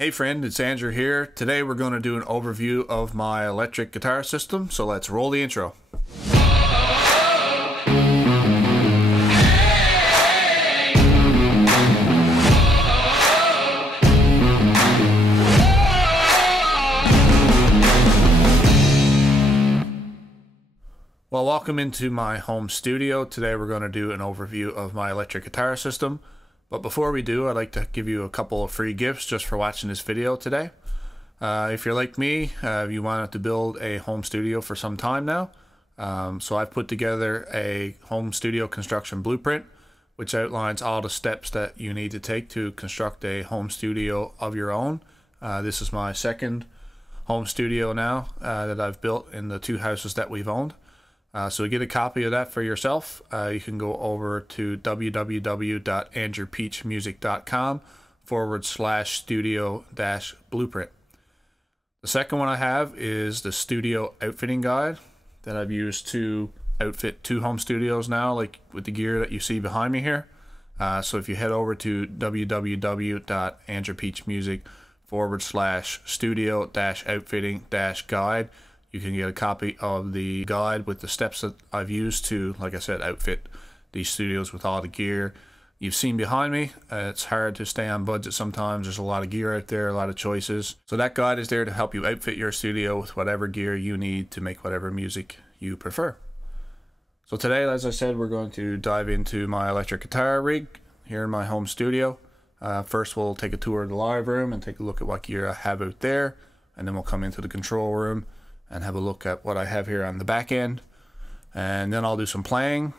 Hey friend, it's Andrew here. Today we're going to do an overview of my electric guitar system, so let's roll the intro. Well, welcome into my home studio. Today we're going to do an overview of my electric guitar system. But before we do, I'd like to give you a couple of free gifts just for watching this video today. If you're like me, you wanted to build a home studio for some time now. So I've put together a home studio construction blueprint, which outlines all the steps that you need to take to construct a home studio of your own. This is my second home studio now that I've built in the two houses that we've owned. So to get a copy of that for yourself, you can go over to www.andrewpeachmusic.com/studio-blueprint. The second one I have is the studio outfitting guide that I've used to outfit two home studios now, like with the gear that you see behind me here. So if you head over to www.andrewpeachmusic.com/studio-outfitting-guide, you can get a copy of the guide with the steps that I've used to, like I said, outfit these studios with all the gear you've seen behind me. It's hard to stay on budget sometimes. There's a lot of gear out there, a lot of choices. So that guide is there to help you outfit your studio with whatever gear you need to make whatever music you prefer. So today, as I said, we're going to dive into my electric guitar rig here in my home studio. First, we'll take a tour of the live room and take a look at what gear I have out there. And then we'll come into the control room and have a look at what I have here on the back end. And then I'll do some playing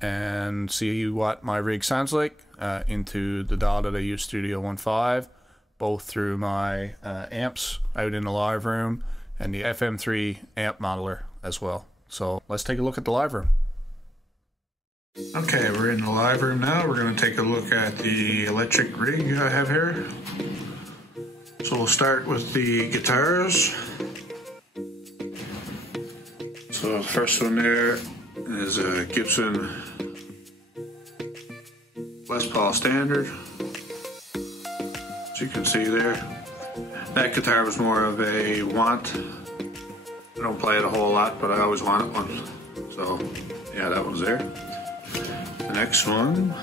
and see what my rig sounds like into the DAW that I use, Studio 1.5, both through my amps out in the live room and the FM3 amp modeler as well. So let's take a look at the live room. Okay, we're in the live room now. We're going to take a look at the electric rig I have here. So we'll start with the guitars. So the first one there is a Gibson Les Paul Standard. As you can see there, that guitar was more of a want. I don't play it a whole lot, but I always wanted one. So yeah, that one's there. The next one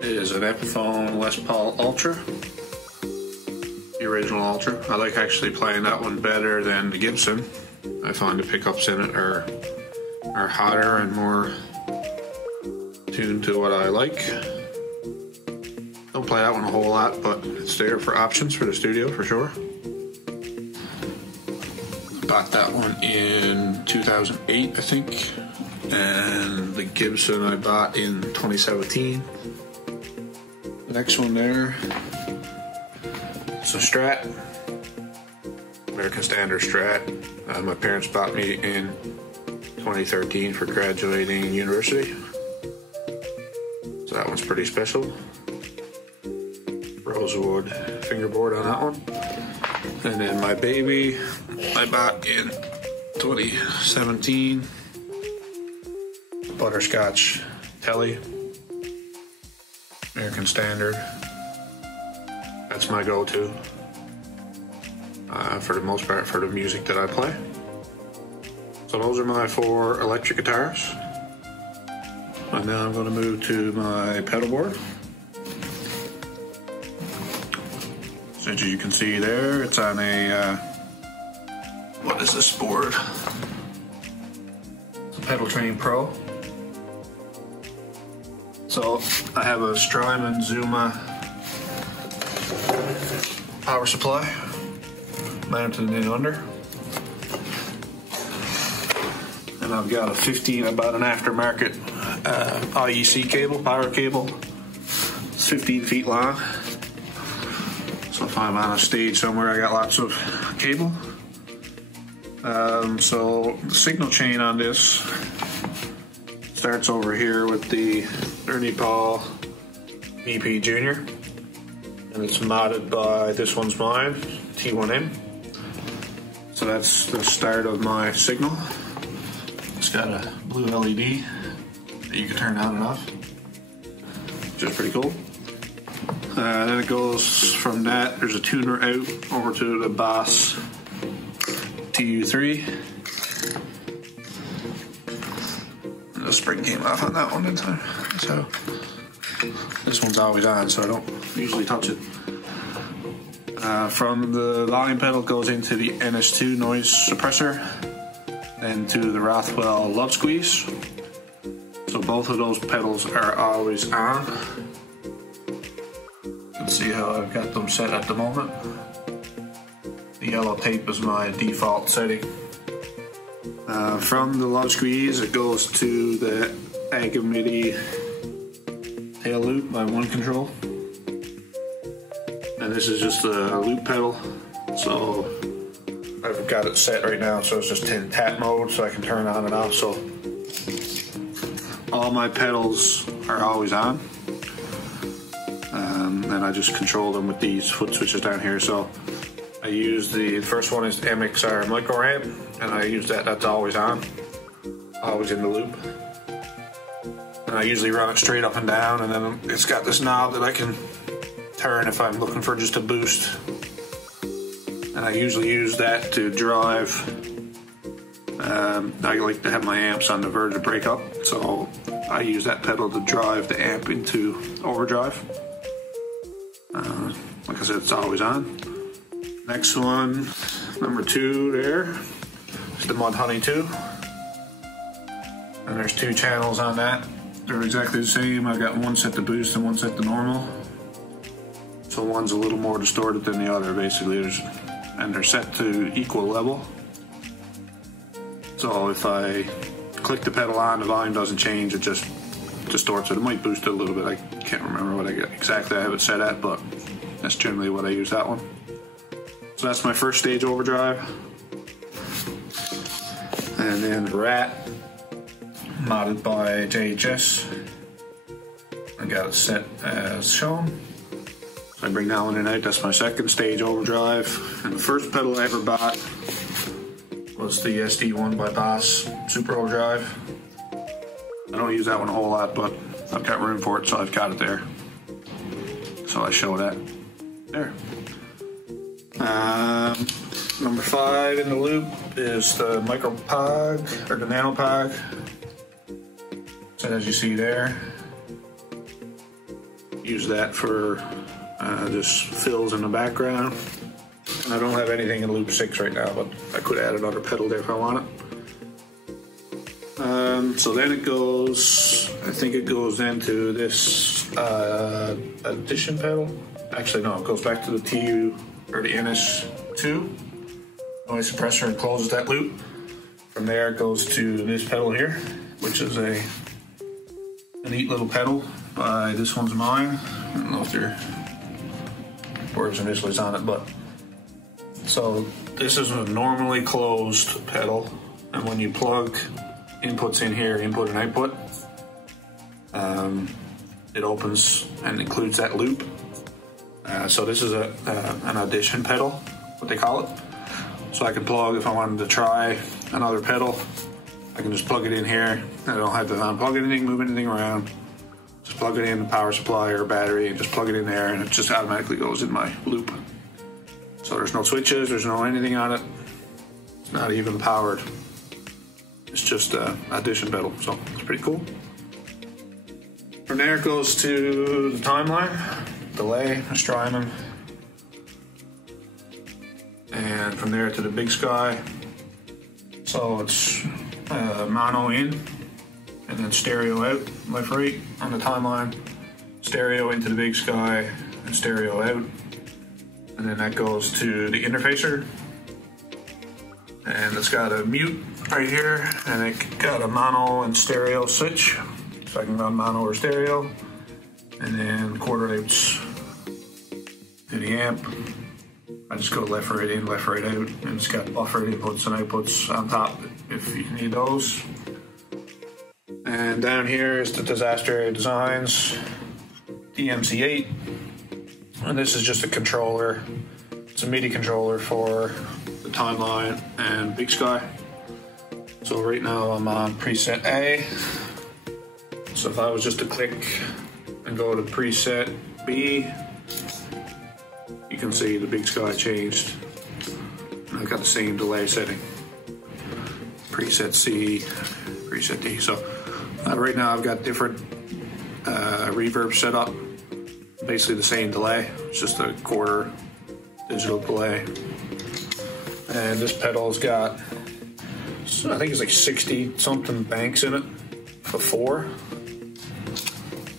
is an Epiphone Les Paul Ultra. The original Ultra. I like actually playing that one better than the Gibson. I find the pickups in it are hotter and more tuned to what I like. Don't play that one a whole lot, but it's there for options for the studio for sure. Got that one in 2008, I think, and the Gibson I bought in 2017. The next one there, it's a Strat, American Standard Strat. My parents bought me in 2013 for graduating university. So that one's pretty special. Rosewood fingerboard on that one. And then my baby I bought in 2017. Butterscotch Telly, American Standard. That's my go-to for the most part for the music that I play. So those are my four electric guitars. And now I'm going to move to my pedal board. So as you can see there, it's on a, what is this board? It's a Pedal Train Pro. So I have a Strymon Zuma power supply mounted in under, and I've got a 15. I bought an aftermarket IEC cable, power cable. It's 15 feet long. So if I'm on a stage somewhere, I got lots of cable. So the signal chain on this starts over here with the Ernie Paul EP Junior, and it's modded by, this one's mine, T1M. So that's the start of my signal. It's got a blue LED that you can turn on and off, which is pretty cool. Then it goes from that, there's a tuner out over to the Boss TU3. The spring came off on that one in time, so this one's always on, so I don't usually touch it. From the volume pedal goes into the NS2 noise suppressor, then to the Rothwell Love Squeeze. So both of those pedals are always on. You can see how I've got them set at the moment. The yellow tape is my default setting. From the Love Squeeze, it goes to the Agamidi tail loop by One Control. And this is just a loop pedal. So I've got it set right now, so it's just in tap mode, so I can turn on and off. So all my pedals are always on. And I just control them with these foot switches down here. So I use the first one is the MXR micro amp, and I use that's always on, always in the loop. And I usually run it straight up and down, and then it's got this knob that I can turn if I'm looking for just a boost. And I usually use that to drive. I like to have my amps on the verge of breakup, so I use that pedal to drive the amp into overdrive. Like I said, it's always on. Next one, number 2 there, is the Mudhoney 2. And there's 2 channels on that. They're exactly the same. I've got one set to boost and one set to normal. So one's a little more distorted than the other, basically. And they're set to equal level. So if I click the pedal on, the volume doesn't change, it just distorts it. It might boost it a little bit. I can't remember what exactly I have it set at, but that's generally what I use that one. So that's my first stage overdrive. And then Rat, modded by JHS. I got it set as shown. So I bring that one in and out. That's my second stage overdrive. And the first pedal I ever bought was the SD1 by Boss Super Overdrive. I don't use that one a whole lot, but I've got room for it, so I've got it there. So I show that there. Number 5 in the loop is the Micro Pog, or the Nano Pog. So as you see there, use that for just fills in the background. I don't have anything in loop 6 right now, but I could add another pedal there if I want it. So then it goes, I think it goes into this addition pedal. Actually, no, it goes back to the TU or the NS2 noise suppressor and closes that loop. From there it goes to this pedal here, which is a neat little pedal by this one's mine. I don't know if there words initials on it, but so this is a normally closed pedal, and when you plug inputs in here, input and output, it opens and includes that loop. So this is an audition pedal, what they call it. So I can plug, if I wanted to try another pedal, I can just plug it in here. I don't have to unplug anything, move anything around. Just plug it in the power supply or battery and just plug it in there, and it just automatically goes in my loop. So there's no switches, there's no anything on it. It's not even powered. It's just an audition pedal, so it's pretty cool. From there it goes to the timeline, delay, Strymon. And from there to the Big Sky. So it's mono in, and then stereo out, left right on the timeline. Stereo into the Big Sky, and stereo out. And then that goes to the interfacer. And it's got a mute right here, and it got a mono and stereo switch. So I can run mono or stereo. And then quarter outs to the amp. I just go left, right in, left, right out. And it's got buffered inputs and outputs on top if you need those. And down here is the Disaster Area Designs DMC8. And this is just a controller. It's a MIDI controller for the timeline and Big Sky. So right now I'm on preset A. So if I was just to click and go to preset B, can see the Big Sky changed. I've got the same delay setting. Preset C, preset D. So right now I've got different reverb set up. Basically the same delay. It's just a quarter digital delay. And this pedal's got, I think it's like 60 something banks in it for 4.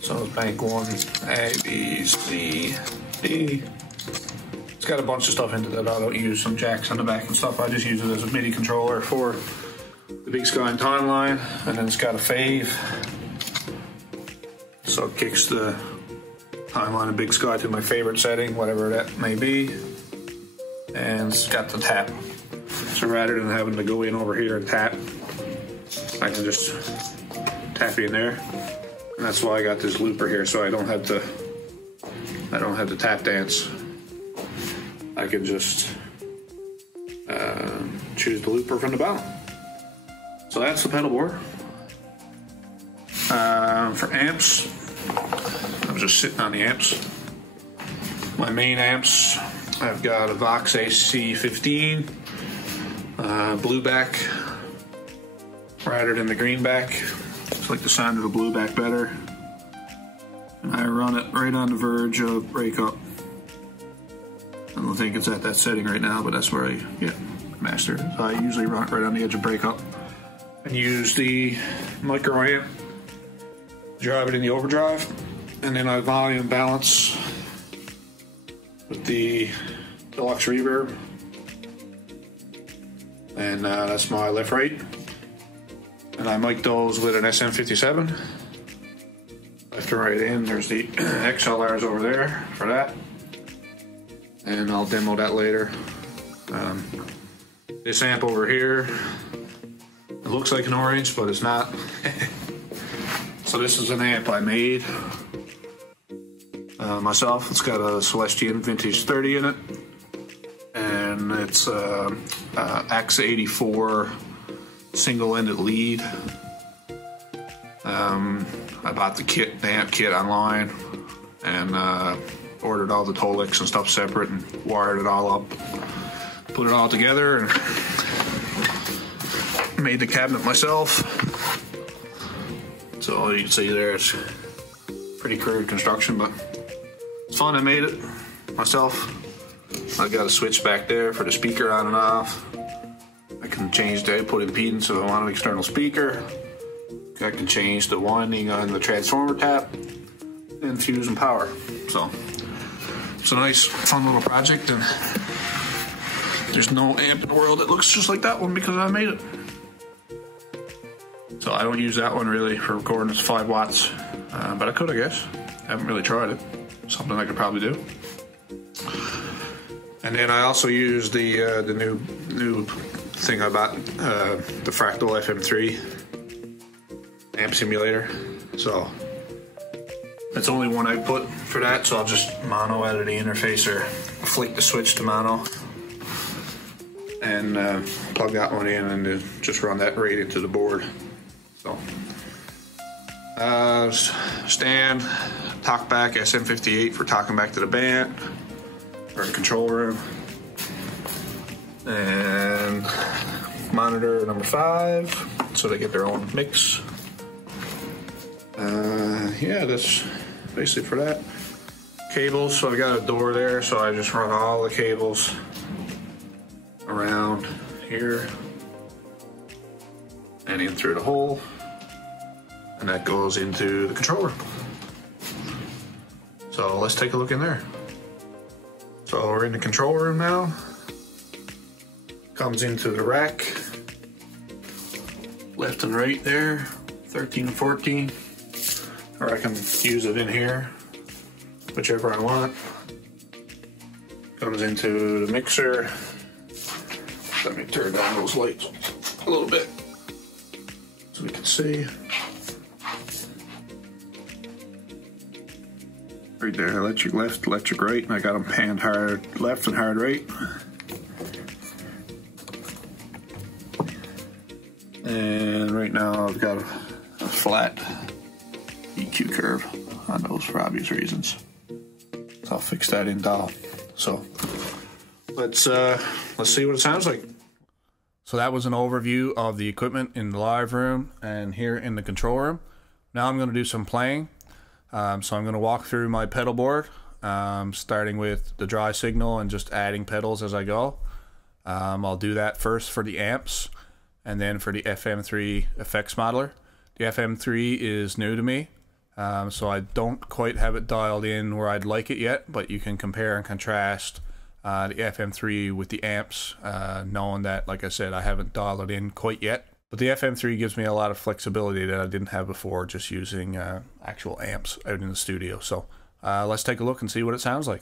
So bank 1, A, B, C, D. It's got a bunch of stuff into that. I don't use some jacks on the back and stuff. I just use it as a MIDI controller for the Big Sky and timeline. And then it's got a fave. So it kicks the timeline of Big Sky to my favorite setting, whatever that may be. And it's got the tap. So rather than having to go in over here and tap, I can just tap in there. And that's why I got this looper here, so I don't have to tap dance. I can just choose the looper from the bottom. So that's the pedal board. For amps, I'm just sitting on the amps. My main amps, I've got a Vox AC15, blueback rather than the greenback. Just like the sound of the blueback better. And I run it right on the verge of breakup. I don't think it's at that setting right now, but that's where I get mastered. So I usually run it right on the edge of breakup. And use the micro amp, drive it in the overdrive, and then I volume balance with the deluxe reverb. And that's my left right. And I mic those with an SM57. Left and right in, there's the XLRs over there for that. And I'll demo that later. This amp over here, it looks like an orange, but it's not. So this is an amp I made myself. It's got a Celestion Vintage 30 in it. And it's X84 single-ended lead. I bought the amp kit online, and ordered all the Tolex and stuff separate and wired it all up, put it all together, and made the cabinet myself. So you can see there, it's pretty crude construction, but it's fun. I made it myself. I got a switch back there for the speaker on and off. I can change the output impedance if I want an external speaker. I can change the winding on the transformer tap and fuse and power. So it's a nice, fun little project, and there's no amp in the world that looks just like that one because I made it. So I don't use that one really for recording. It's 5 watts, but I could, I guess. I haven't really tried it. Something I could probably do. And then I also use the new thing I bought, the Fractal FM3 amp simulator. So it's only one output for that, so I'll just mono out of the interface or flick the switch to mono and plug that one in and just run that right into the board. So stand, talkback SM58 for talking back to the band or the control room, and monitor number 5 so they get their own mix. Yeah, that's basically for that. Cables, so I got a door there, so I just run all the cables around here and in through the hole, and that goes into the controller. So let's take a look in there. So we're in the control room now. Comes into the rack, left and right there, 13 and 14. Or I can use it in here, whichever I want. Comes into the mixer. Let me turn down those lights a little bit so we can see. Right there, electric left, electric right, and I got them panned hard left and hard right. And right now I've got a flat EQ curve on those for obvious reasons. So I'll fix that in dial. So let's see what it sounds like. So that was an overview of the equipment in the live room and here in the control room. Now I'm going to do some playing. So I'm going to walk through my pedal board, starting with the dry signal and just adding pedals as I go. I'll do that first for the amps and then for the FM3 effects modeler. The FM3 is new to me, so I don't quite have it dialed in where I'd like it yet, but you can compare and contrast the FM3 with the amps, knowing that, like I said, I haven't dialed it in quite yet. But the FM3 gives me a lot of flexibility that I didn't have before, just using actual amps out in the studio. So let's take a look and see what it sounds like.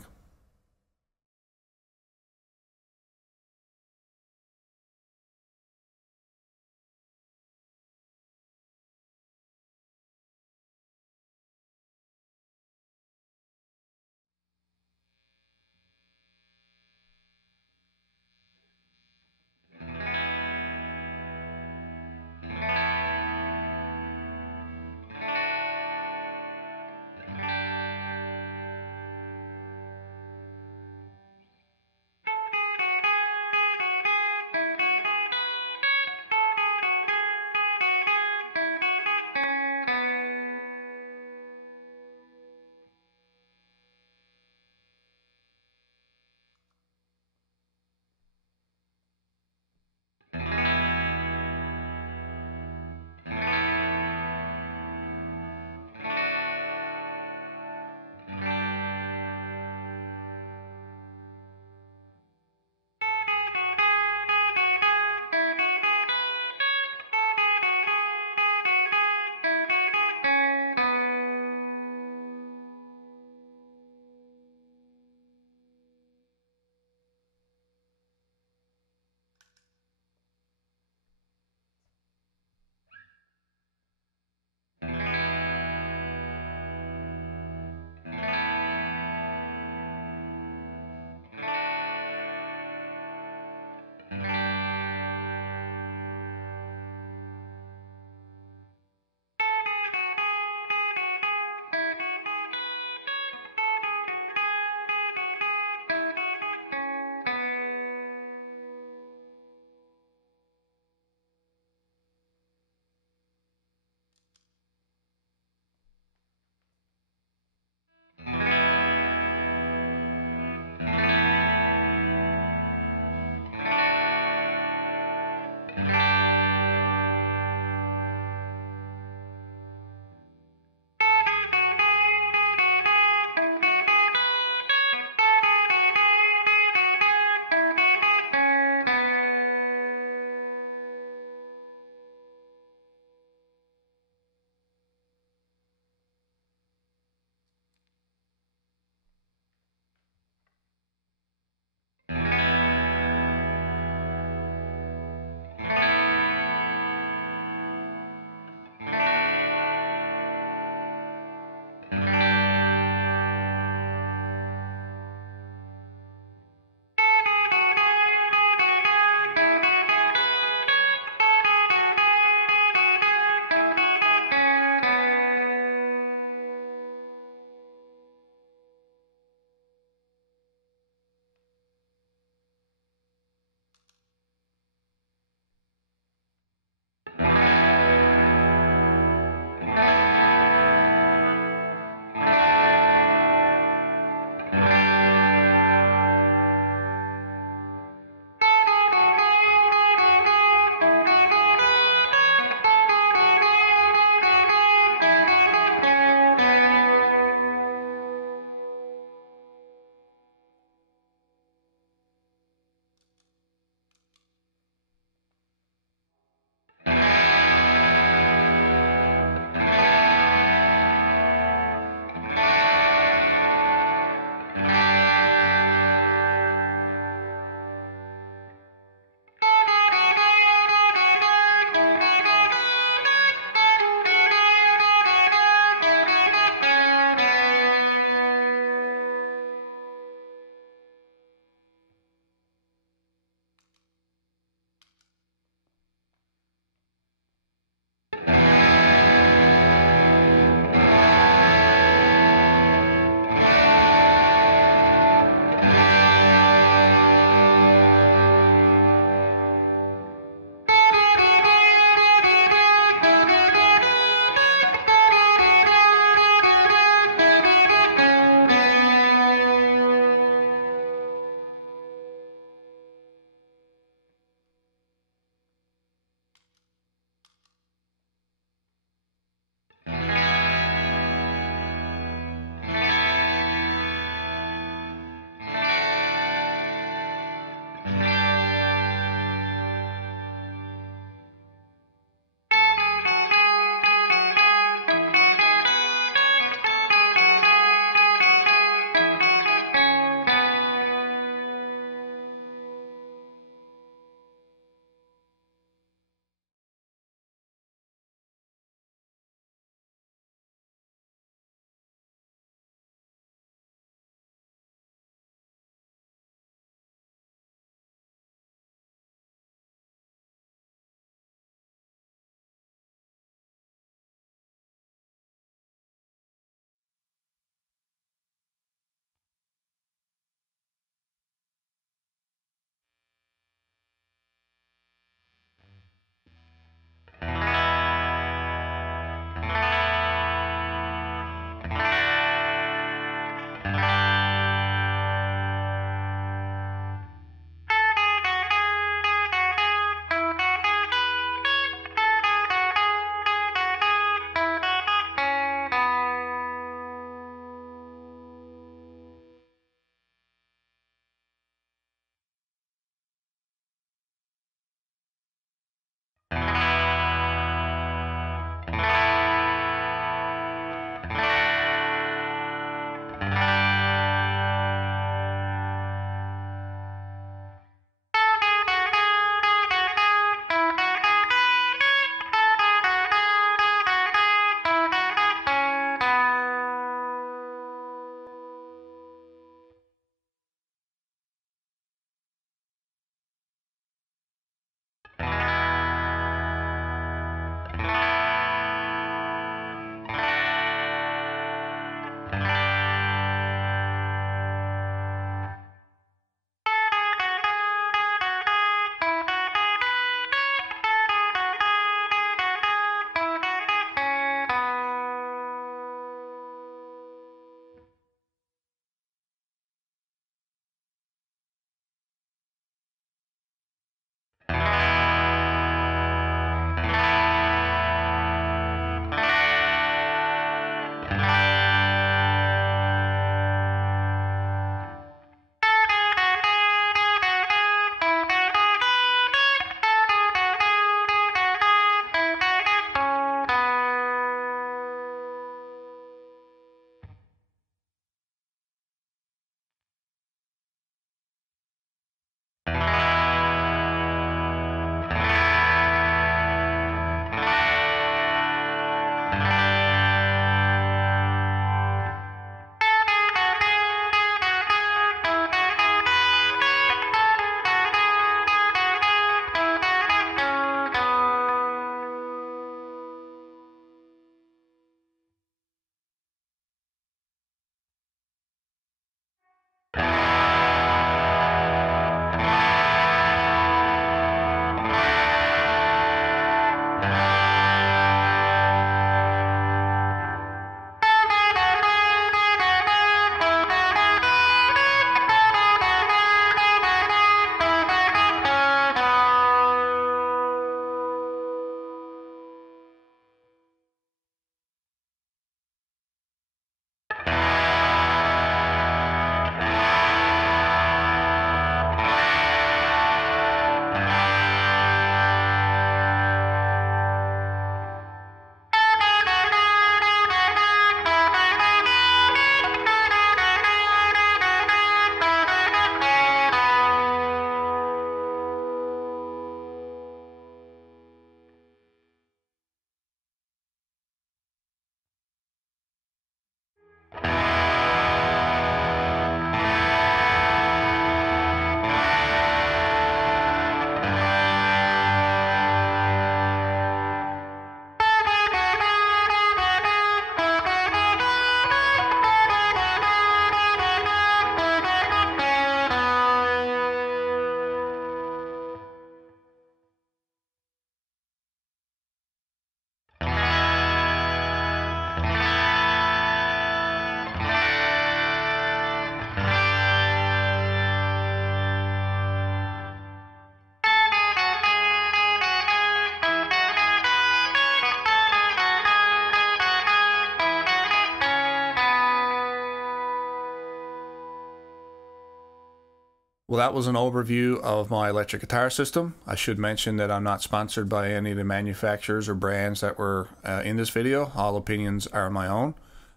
Well, that was an overview of my electric guitar system. I should mention that I'm not sponsored by any of the manufacturers or brands that were in this video. All opinions are my own.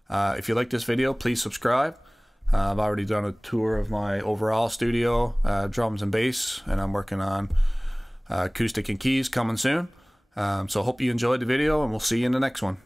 If you like this video, please subscribe. I've already done a tour of my overall studio, drums and bass, and I'm working on acoustic and keys coming soon. So hope you enjoyed the video, and we'll see you in the next one.